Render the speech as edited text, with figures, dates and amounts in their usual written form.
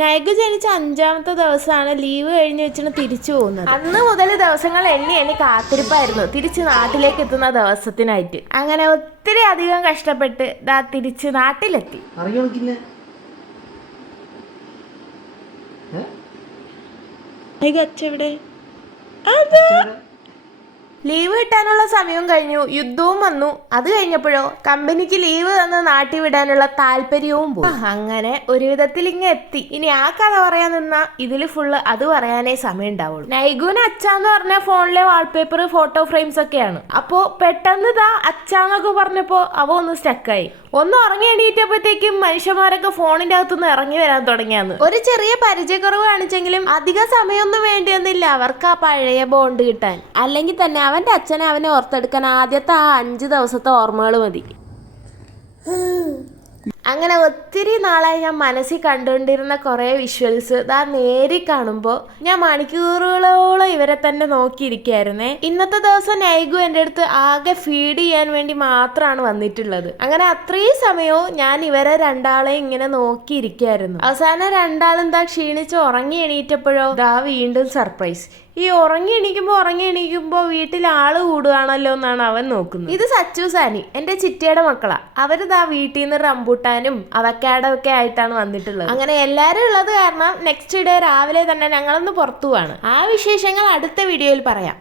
നൈഗു ജനിച്ച 5ാമത്തെ ദിവസമാണ് ലീവ് കഴിഞ്ഞ് വെച്ചിട്ട് തിരിച്ചു പോകുന്നത്. അന്ന് മുതൽ ദിവസങ്ങൾ എണ്ണി കാത്തിരിപ്പായിരുന്നു തിരിച്ച് നാട്ടിലേക്ക് എത്തുന്ന ദിവസത്തിനായിട്ട്. അങ്ങനെ ഒത്തിരി അധികം കഷ്ടപ്പെട്ട് തിരിച്ച് നാട്ടിലെത്തി. ലീവ് കിട്ടാനുള്ള സമയവും കഴിഞ്ഞു, യുദ്ധവും വന്നു. അത് കഴിഞ്ഞപ്പോഴോ കമ്പനിക്ക് ലീവ് തന്ന് നാട്ടിൽ വിടാനുള്ള താല്പര്യവും പോയി. അങ്ങനെ ഒരു വിധത്തിൽ ഇങ്ങ് എത്തി. ഇനി ആ കഥ പറയാൻ നിന്നാ ഇതില് ഫുള്ള് അത് പറയാനേ സമയം ഉണ്ടാവുള്ളൂ. നൈഗുവിന് അച്ഛാന്ന് പറഞ്ഞ ഫോണിലെ വാൾപേപ്പർ ഫോട്ടോ ഫ്രെയിംസ് ഒക്കെയാണ്. അപ്പോ പെട്ടെന്ന് അച്ഛാന്നൊക്കെ പറഞ്ഞപ്പോ അവ ഒന്ന് സ്റ്റക്കായി. ഒന്ന് ഉറങ്ങി എണീറ്റപ്പോഴത്തേക്കും മനുഷ്യന്മാരൊക്കെ ഫോണിന്റെ അകത്തുനിന്ന് ഇറങ്ങി വരാൻ തുടങ്ങിയാന്ന്. ഒരു ചെറിയ പരിചയക്കുറവ് കാണിച്ചെങ്കിലും അധിക സമയമൊന്നും വേണ്ടിയൊന്നില്ല അവർക്ക് ആ പഴയ ബോണ്ട് കിട്ടാൻ. അല്ലെങ്കിൽ തന്നെ അവന്റെ അച്ഛനെ അവനെ ഓർത്തെടുക്കാൻ ആദ്യത്തെ ആ 5 ദിവസത്തെ ഓർമ്മകൾ മതി. അങ്ങനെ ഒത്തിരി നാളായി ഞാൻ മനസ്സിൽ കണ്ടുകൊണ്ടിരുന്ന കുറേ വിഷ്വൽസ് നേരി കാണുമ്പോൾ ഞാൻ മണിക്കൂറുകളോളം ഇവരെ തന്നെ നോക്കിയിരിക്കുകയായിരുന്നേ. ഇന്നത്തെ ദിവസം നൈഗു എൻ്റെ അടുത്ത് ആകെ ഫീഡ് ചെയ്യാൻ വേണ്ടി മാത്രമാണ് വന്നിട്ടുള്ളത്. അങ്ങനെ അത്രയും സമയവും ഞാൻ ഇവരെ രണ്ടാളെയും ഇങ്ങനെ നോക്കിയിരിക്കുകയായിരുന്നു. അവസാനം രണ്ടാളും ക്ഷീണിച്ച് ഉറങ്ങി എണീറ്റപ്പോഴോ വീണ്ടും സർപ്രൈസ്. ഈ ഉറങ്ങി എണീക്കുമ്പോൾ വീട്ടിൽ ആള് കൂടുകയാണല്ലോ എന്നാണ് അവൻ നോക്കുന്നത്. ഇത് സച്ചു സാനി എൻ്റെ ചിറ്റയുടെ മക്കളാ. അവര് വീട്ടിൽ നിന്ന് റംബൂട്ടാനും അവക്കാഡോ ഒക്കെ ആയിട്ടാണ് വന്നിട്ടുള്ളത്. അങ്ങനെ എല്ലാരും ഉള്ളത് കാരണം നെക്സ്റ്റ് ഡേ രാവിലെ തന്നെ ഞങ്ങളൊന്ന് പുറത്തു പോവാണ്. ആ വിശേഷങ്ങൾ അടുത്ത വീഡിയോയിൽ പറയാം.